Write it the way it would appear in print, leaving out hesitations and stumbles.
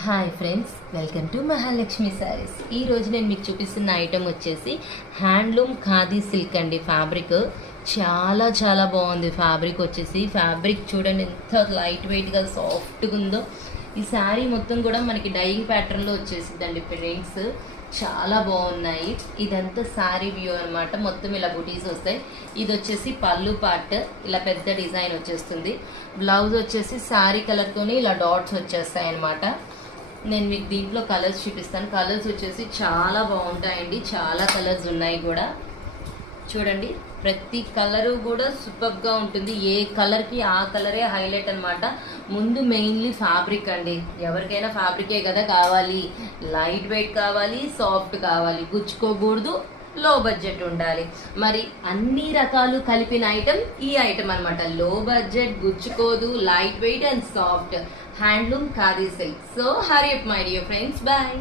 Hi friends, welcome to Mahalakshmi saris. ఈరోజు నేను మీకు చూపిస్తున్న ఐటెం వచ్చేసి హ్యాండ్లూమ్ ఖాదీ సిల్క్ అండి. ఫ్యాబ్రిక్ చాలా చాలా బాగుంది. ఫ్యాబ్రిక్ చూడండి ఎంత లైట్ వెయిట్గా సాఫ్ట్గా ఉందో. ఈ శారీ మొత్తం కూడా మనకి డైయింగ్ ప్యాటర్న్లో వచ్చేసిందండి. ప్రింట్స్ చాలా బాగున్నాయి. ఇదంతా శారీ వ్యూ అనమాట. మొత్తం ఇలా బుటీస్ వస్తాయి. ఇది వచ్చేసి పళ్ళు పార్ట్, ఇలా పెద్ద డిజైన్ వచ్చేస్తుంది. బ్లౌజ్ వచ్చేసి శారీ కలర్తోనే ఇలా డాట్స్ వచ్చేస్తాయి అనమాట. నేను మీకు దీంట్లో కలర్స్ చూపిస్తాను. కలర్స్ వచ్చేసి చాలా బాగుంటాయండి. చాలా కలర్స్ ఉన్నాయి కూడా. చూడండి, ప్రతి కలరు కూడా సూపర్గా ఉంటుంది. ఏ కలర్కి ఆ కలరే హైలైట్ అనమాట. ముందు మెయిన్లీ ఫ్యాబ్రిక్ అండి. ఎవరికైనా ఫ్యాబ్రికే కదా కావాలి. లైట్ వెయిట్ కావాలి, సాఫ్ట్ కావాలి, గుచ్చుకోకూడదు, లో బడ్జెట్ ఉండాలి. మరి అన్ని రకాలు కలిపిన ఐటెం ఈ ఐటెం అనమాట. లో బడ్జెట్, గుచ్చుకోదు, light weight and soft handloom khadi silk. So hurry up my dear friends, bye.